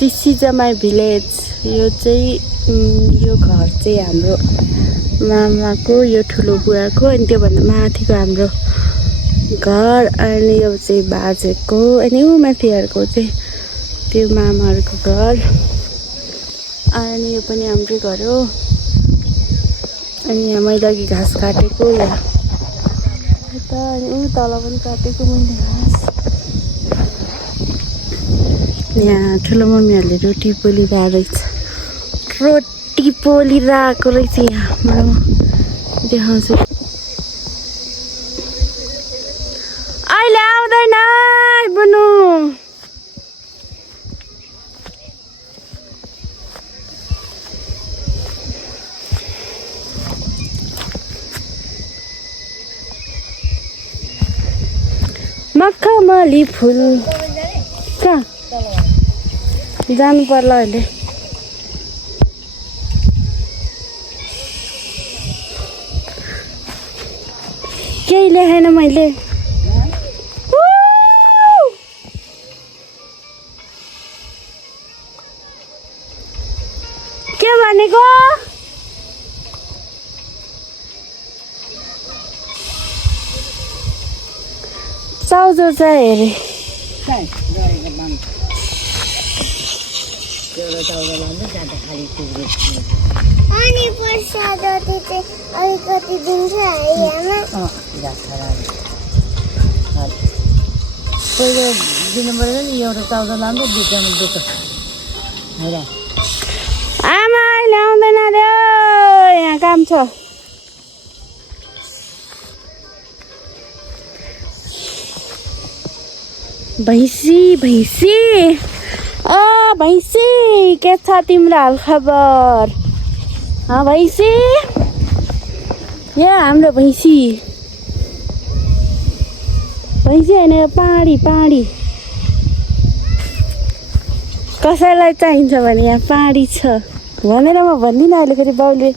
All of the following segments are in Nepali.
This is my village. यो चाहिँ यो घर चाहिँ हाम्रो मामाको, यो ठुलो बुवाको, अनि त्योभन्दा माथिको हाम्रो घर। अनि यो चाहिँ बाजेको, अनि ऊ माथिहरूको चाहिँ त्यो मामाहरूको घर। अनि यो पनि हाम्रै घर हो। अनि यहाँ मैले अघि घाँस काटेको यहाँ यता, अनि ऊ तल पनि काटेको मैले घाँस। यहाँ ठुलो मम्मीहरूले रोटी पोलिरहेको रहेछ, रोटी पोलिरहेको रहेछ यहाँ। म देखाउँछु। अहिले आउँदैन बुनु। मखमली फुल कहाँ जानु पर्ला अहिले। केही लेखेन मैले। के भनेको? चाउजो चाहिँ हेरे अनि पैसा जति चाहिँ अलिकति दिन्छ है पहिलो दिनु पऱ्यो नि, एउटा चाउजा लान्छ दुईजना दुःख होइन। आमा अहिले आउँदैन रे, यहाँ काम छ। भैँसी भैँसी भैँसी के छ तिम्रो हालखबर? भैँसी यहाँ हाम्रो भैँसी भैँसी होइन, पाडी पाडी। कसैलाई चाहिन्छ भने यहाँ पाडी छ भनेर म भन्दिनँ। अहिले फेरि बाउले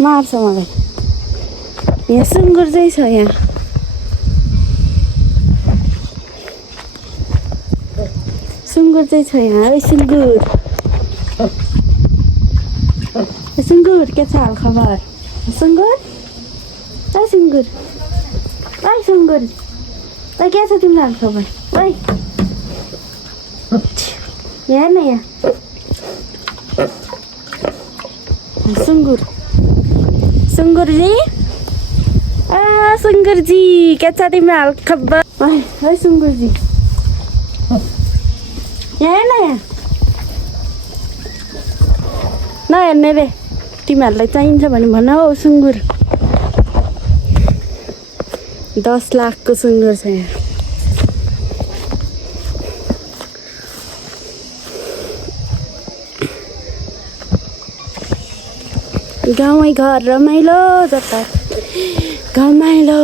मार्छ मलाई। यहाँ सुँगुर चाहिँ छ, यहाँ सुँगुर चाहिँ छ यहाँ। ओ सुँगुर, सुँगुर के छ हाल खबर? सुँगुर ओ सुँगुर, ओ सुँगुर ओ के छ तिम्रो हाल खबर? ओ यहाँ न यहाँ सुँगुर, सुँगुरजी सुँगुरजी के छ तिम्रो हाल खबर? ओ सुँगुरजी यहाँ न यहाँ नहेर्ने रे, तिमीहरूलाई चाहिन्छ भने भन हौ। सुँगुर 10 लाखको सुँगुर छ यहाँ। गाउँमै घर रमाइलो जता घमाइलो।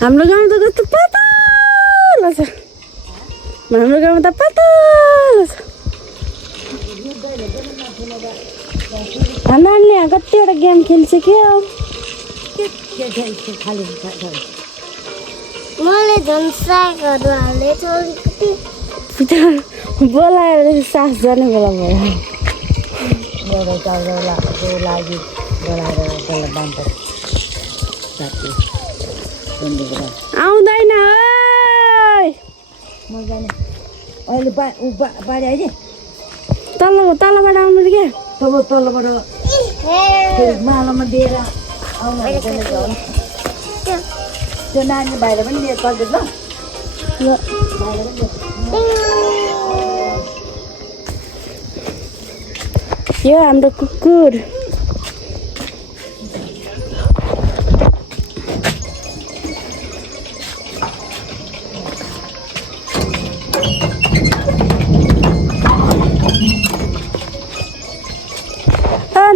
हाम्रो गाउँ त कस्तो पातलो छ, हाम्रो गाउँ त पातलो छ। नानीले यहाँ कतिवटा गेम खेल्छ के हो? मैले झन् सागहरू हालेको अलिकति बोलाएर सास जाने बेला भयो। एउटा चाउजाको लागि बोलाएर त्यसलाई बान्छ साथी आउँदैन म जाने अहिले बारी आइदिए तलबाट आउनु रे क्या। तब तलबाट मालामा दिएर आउनु त्यो नानी बाहिर पनि लिएर गरिदिनु ल। यो हाम्रो कुकुर।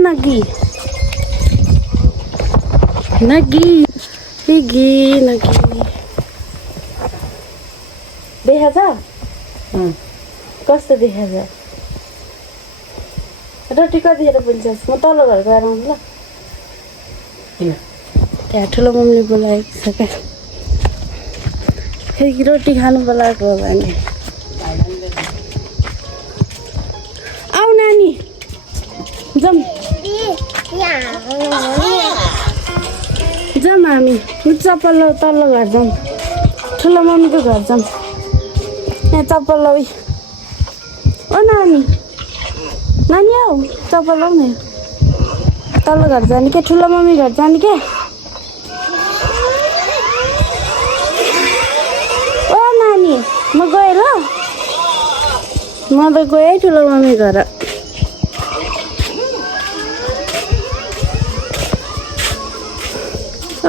नगी नगी नगी नगी देखा छ कस्तो देखा छ? रोटी कतिखेर पोल्छस्? म तल्लो घर गएर आउनु ल। त्यहाँ ठुलो मम्मीले बोलाएको छ क्या, फेरि रोटी खानु बोलाएको हो भने जाऊँ जाऊँ हामी चप्पल तल्लो घर जाऊँ ठुलो मम्मीको घर जाऊँ यहाँ चप्पल लौ ओ नानी नानी हौ चप्पल लाउ न तल्लो घर जाने के ठुलो मम्मी घर जाने के ओ नानी म गएँ ल म त गएँ ठुलो मम्मी घर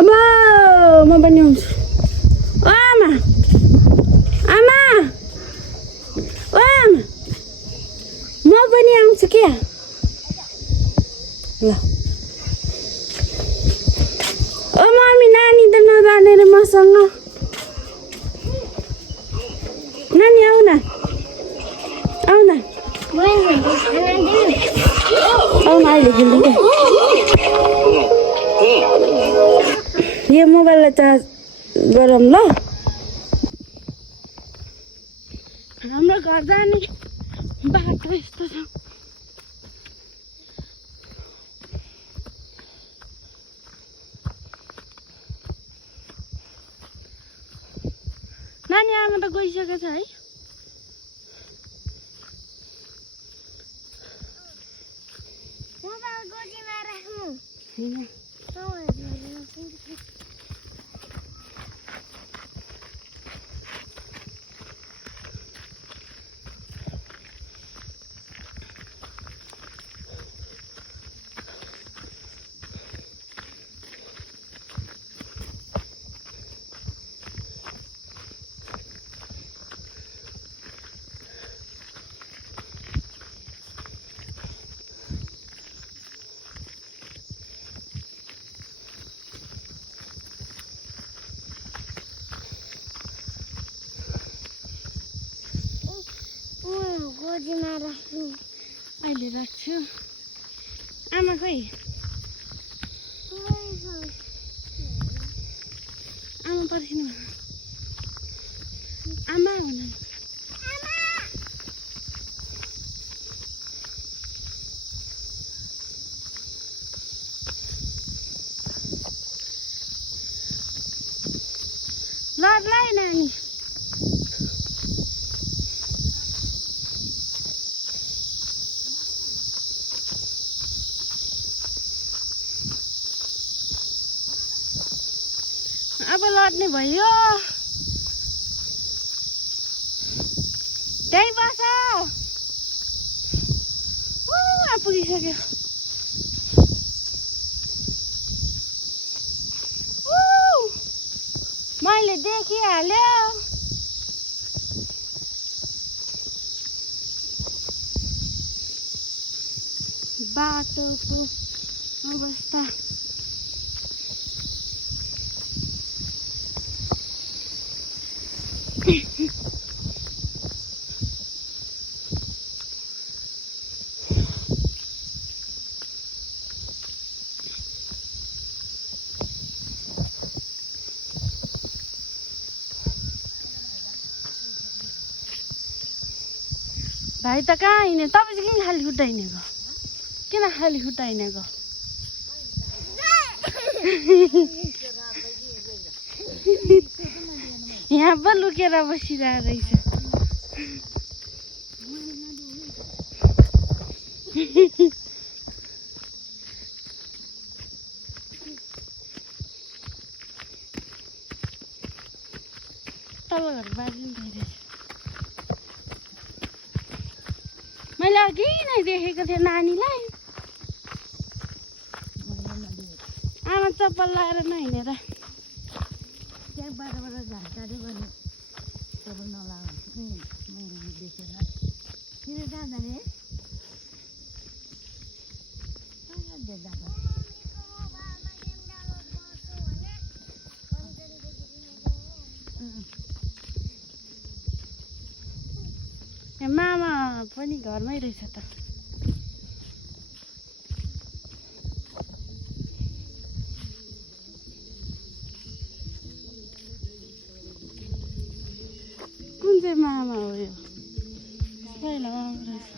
आमा म पनि आउँछु ओ आमा आमा ओ आमा म पनि आउँछु क्या ल ओ मम्मी नानी त नजाने रे मसँग नानी आऊ न आऊ न आऊ न अहिले खेल्नु क्या यो मोबाइललाई चार्ज गरौँ ल हाम्रो घर जाने बाटो यस्तो छ नानी आमा त गइसकेको छ है मोबाइल गोजीमा राख्नु हैन गोजीमा राख्नु अहिले राख्छु आमा खोइ आमा पर्खिनु आमा हुनु ल नानी अब लड्ने भयो त्यहीँ बस पुगिसक्यो मैले देखिहाल्यो बाटोको अवस्था भाइ त कहाँ हिँड्यो तपाईँ चाहिँ किन खाली खुट्टा हिँडेको किन खाली खुट्टा हिँडेको यहाँ पो लुकेर बसिरहेको रहेछ तल घर बाजे भइरहेछ मैले अघि नै देखेको थिएँ नानीलाई आमा चप्पल लगाएर नहिँडेर त्यहाँ बाटोबाट झाँटाले भने चप्पल नलागाउनु मैले देखेर किन जाँदा रे मामा पनि घरमै रहेछ त कुन चाहिँ मामा हो यो पहिला मामा रहेछ